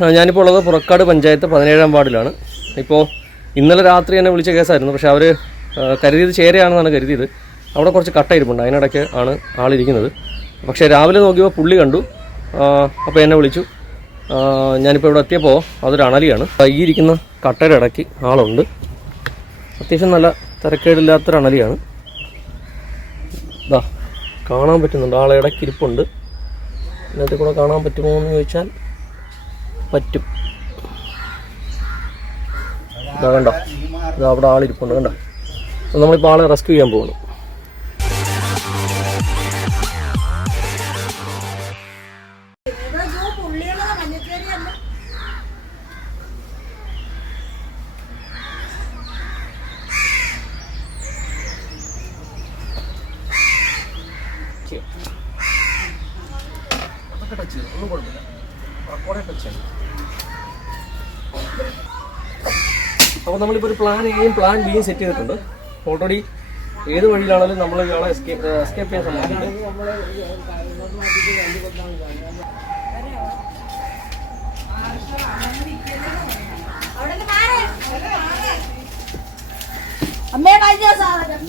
ഞാനിപ്പോൾ ഉള്ളത് പുറക്കാട് പഞ്ചായത്ത് പതിനേഴാം വാർഡിലാണ്. ഇപ്പോൾ ഇന്നലെ രാത്രി എന്നെ വിളിച്ച കേസായിരുന്നു. പക്ഷേ അവർ കരുതിയത് ചേരയാണെന്നാണ് കരുതിയത്. അവിടെ കുറച്ച് കട്ട ഇരിപ്പുണ്ട് അതിനിടയ്ക്ക് ആണ് ആളിരിക്കുന്നത്. പക്ഷേ രാവിലെ നോക്കിയപ്പോൾ പുള്ളി കണ്ടു. അപ്പോൾ എന്നെ വിളിച്ചു. ഞാനിപ്പോൾ ഇവിടെ എത്തിയപ്പോൾ അതൊരു അണലിയാണ്. ഈ ഇരിക്കുന്ന കട്ടയുടെ ഇടയ്ക്ക് ആളുണ്ട്. അത്യാവശ്യം നല്ല തിരക്കേടില്ലാത്തൊരു അണലിയാണ്. ഇതാ കാണാൻ പറ്റുന്നുണ്ട്. ആളെ ഇടയ്ക്ക് ഇരിപ്പുണ്ട്. ഇതിനകത്ത് കൂടെ കാണാൻ പറ്റുമോ എന്ന് ചോദിച്ചാൽ പറ്റും. ഇതാ കണ്ടോ? ഇതാ അവിടെ ആളിരിപ്പുണ്ട് കണ്ടോ? അപ്പോൾ നമ്മളിപ്പോൾ ആളെ റെസ്ക്യൂ ചെയ്യാൻ പോകുന്നു അപ്പോൾ നമ്മളിപ്പോൾ ഒരു പ്ലാൻ എയും പ്ലാൻ ബിയും സെറ്റ് ചെയ്തിട്ടുണ്ട്. ഓൾറെഡി ഏത് വഴിയിലാണെങ്കിലും നമ്മൾ ഇയാളെ എസ്കേപ്പ് എസ്കേപ്പ് ചെയ്യാൻ ശ്രമിക്കുന്നുണ്ട് അമ്മേ കഴിഞ്ഞ സാധനം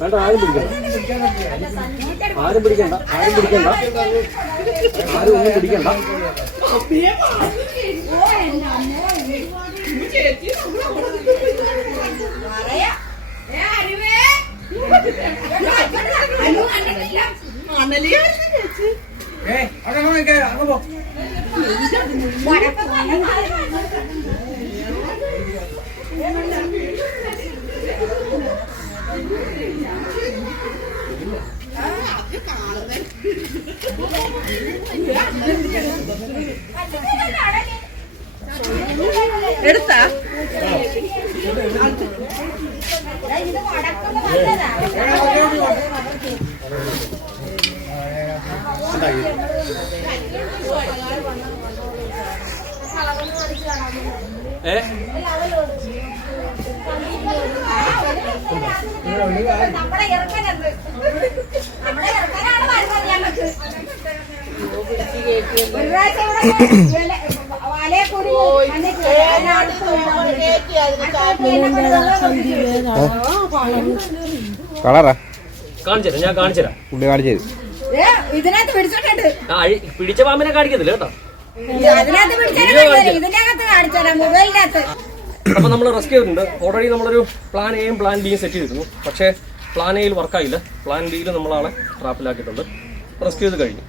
വേണ്ട ആരും പിടിക്കണ്ട. ആരും പിടിക്കണ്ട ആരും പിടിക്കണ്ട. ആരും ഒന്നും പിടിക്കണ്ട. എടുത്താ? ഇത് നമ്മളെ ഇറക്കാനുണ്ട് മണ്ണിൽ ഏ? കളറാ. കാണിച്ചു തരാം ഞാൻ കാണിച്ചു തരാം പുള്ളി കാണിച്ചു ഏ, ഇതിനകത്ത് പിടിച്ചിട്ടുണ്ട് പിടിച്ച പാമ്പിനെ കാണിക്കത്തില്ല കേട്ടോ? അതിനകത്ത് പിടിച്ചാലും ഇതിന്റെ കാണിച്ചാലാ മൊബൈലിനകത്ത്. അപ്പോൾ നമ്മൾ റെസ്ക്യൂ ചെയ്തിട്ടുണ്ട്. ഓൾറെഡി നമ്മളൊരു പ്ലാൻ എയും പ്ലാൻ ബിയും സെറ്റ് ചെയ്തിരുന്നു. പക്ഷെ പ്ലാൻ എയിൽ വർക്കായില്ല പ്ലാൻ ബിയിൽ നമ്മളാളെ ട്രാപ്പിലാക്കിയിട്ടുണ്ട് റെസ്ക്യൂ ചെയ്ത് കഴിഞ്ഞു.